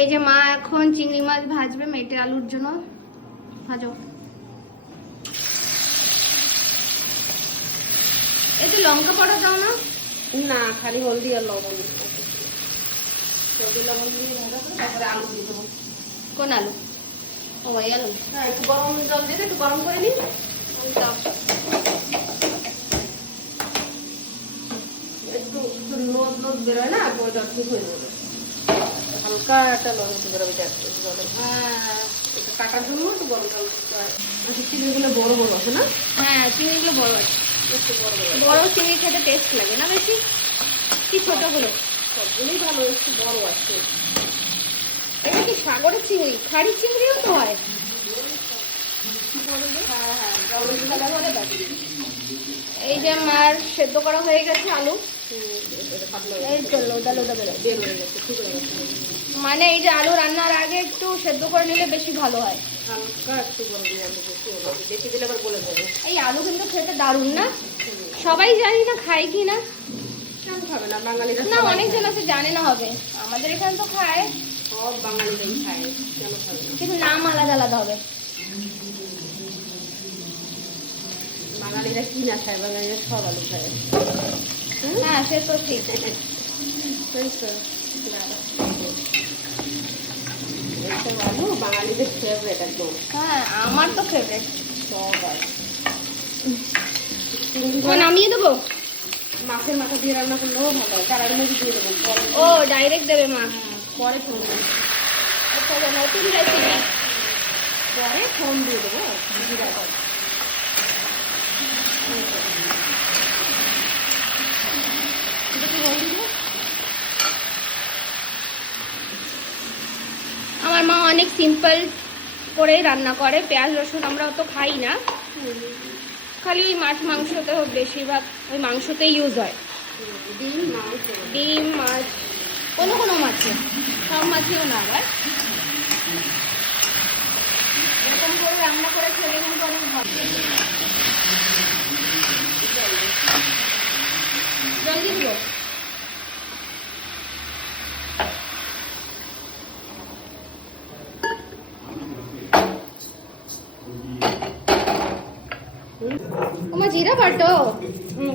এই যে মা এখন চিংড়ি মাছ ভাজবে মেটে আলুর জন্য। ভাজো। এই যে লঙ্কা পাউডার দাও না? না, খালি হলদি আর লবণ। হলদি লবণ দিয়ে ভাজা করে তারপরে আলু দিয়ে দেবো। কোন আলু? ও এই আলু। হ্যাঁ, একটু গরম জল দিয়ে একটু গরম করে নিই। একটু লোদ লোদ বেরোয় না, ওইটা ঠিক হয়ে যাবে। হালকা একটা লোদ বেরোবে জলে। হ্যাঁ, একটু কাটার জন্য একটু গরম জল দিতে হয়। চিংড়িগুলো বড় বড় আছে না? হ্যাঁ, চিংড়িগুলো বড় আছে। একটু বড় বড়। বড় চিংড়ি খেতে টেস্ট লাগে না বেশি? কি ছোটগুলো? সবগুলোই ভালো, একটু বড় আছে। এটা কি সাগরের চিংড়ি? খাড়ি চিংড়িও তো হয়। হ্যাঁ হ্যাঁ, জলের খেলা করে বাকি। এই যে মার সেদ্ধ করা হয়ে গেছে আলু। এই তো লোদা লোদা বেরোয়। বের হয়ে গেছে, ঠিক হয়ে গেছে। মানে এই যে আলু রান্নার আগে একটু সেদ্ধ করে নিলে বেশি ভালো হয়। হালকা একটু গরম দিয়ে আলু বেশি হলো, বেশি দিলে আবার গলে যাবে। এই আলু কিন্তু খেতে দারুণ না? সবাই জানি না খায় কি না। কেন খাবে না? বাঙালিরা না, সবাই অনেকজন খায়। আছে জানে না হবে। আমাদের এখানে তো খায়, সব বাঙালিরাই খায়, কেন খাবে না? কিন্তু নাম আলাদা আলাদা হবে। বাঙালিরা কি না খায়? বাঙালিরা সব আলু খায়। হ্যাঁ, সে তো ঠিক। তাই তো? এইসব আলু বাঙালিদের ফেভারিট একদম। হ্যাঁ, আমার তো ফেভারিট। সব আর নামিয়ে দেবো? মাছের মাথা দিয়ে রান্না করলেও ভালো হয়। তার মধ্যে দিয়ে দেবো পরে। ও ডাইরেক্ট দেবে মা? পরে ফোন দেবো। আচ্ছা, নতুন রেসিপি। পরে ফোন দিয়ে দেবো জিরা বাটা। এটা কি হলদি দেবো? আমার মা অনেক সিম্পল করেই রান্না করে, পেঁয়াজ রসুন আমরা অত খাই না, খালি ওই মাছ মাংসতে বেশিরভাগ ওই মাংসতেই ইউজ হয়। ডিম, মাছ, ডিম, মাছ, কোনো কোনো মাছে, সব মাছেও না। আবার এরকম করে রান্না করে খেলে কিন্তু অনেক ভালো। জল দিয়ে দিবো? তোমার জিরা বাটো?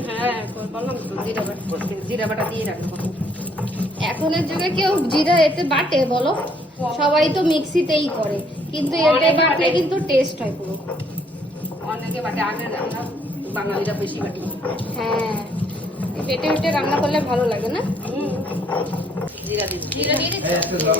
হ্যাঁ, বললাম তো জিরা বাটা করতে। জিরা বাটা দিয়ে রাখবো। এখনের যুগে কেউ জিরা এতে বাটে বলো? সবাই তো মিক্সিতেই করে, কিন্তু এতে বাটলে কিন্তু টেস্ট হয় পুরো। অনেকে বাটে, আগে আমরা বাঙালিরা বেশি বাটি। হ্যাঁ, বেটে বেটে রান্না করলে ভালো লাগে না? জিরা দিচ্ছি। জিরা দিয়ে দিচ্ছি।